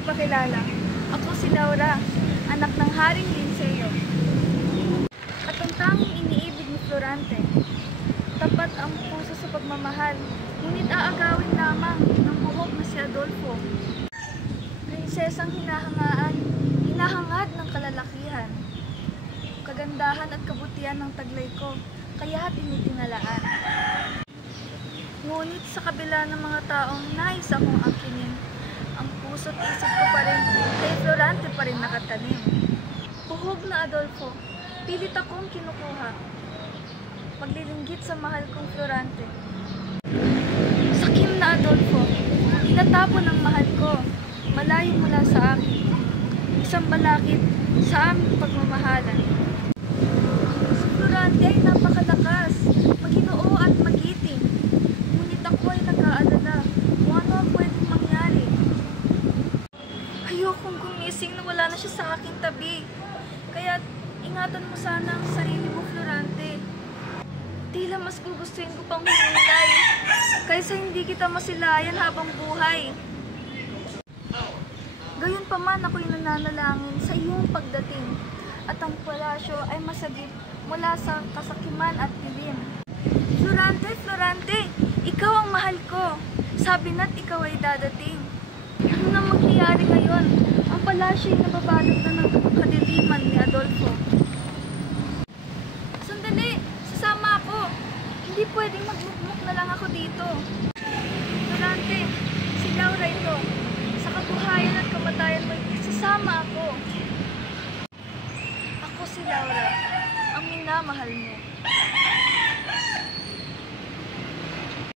magpakilala. Ako si Laura, anak ng Haring Linceo. At ang tanging iniibig ni Florante. Tapat ang puso sa pagmamahal, ngunit aagawin lamang ng buhok na si Adolfo. Prinsesang hinahangad ng kalalakihan, kagandahan at kabutihan ng taglay ko, kaya tinitinalaan. Ngunit sa kabila ng mga taong nais akong angkinin, ang puso't isip ko pa rin kay Florante pa rin nakatanim. Buhog na Adolfo, pilit akong kinukuha. Maglilinggit sa mahal kong Florante. Sakim na Adolfo, ilatapon ang mahal ko, malayo mula sa akin. Isang balakid sa aming pagmamahalan. Si Florante ay napakalakas, maginoo at magiting. Ngunit ako ay nag-aalala kung ano ang pwedeng mangyari. Ayokong gumising na wala na siya sa aking tabi. Kaya ingatan mo sana ang sarili mo, Florante. Tila mas gugustuhin ko pang humulay kaysa hindi kita masilayan habang buhay. Gayunpaman ako'y nananalangin sa iyong pagdating at ang palasyo ay masagip mula sa kasakiman at dilim. Florante, Florante, ikaw ang mahal ko. Sabi na't ikaw ay dadating. Ano na mangyayari ngayon? Ang palasyo ay nababalot na ng kadiliman ni Adolfo. Sandali! Sasama ako! Hindi pwedeng magmukmuk na lang ako dito. Florante, si Laura ito. Sa kabuhayan at kamatayan mo, sasama ako. Ako si Laura, ang minamahal mo.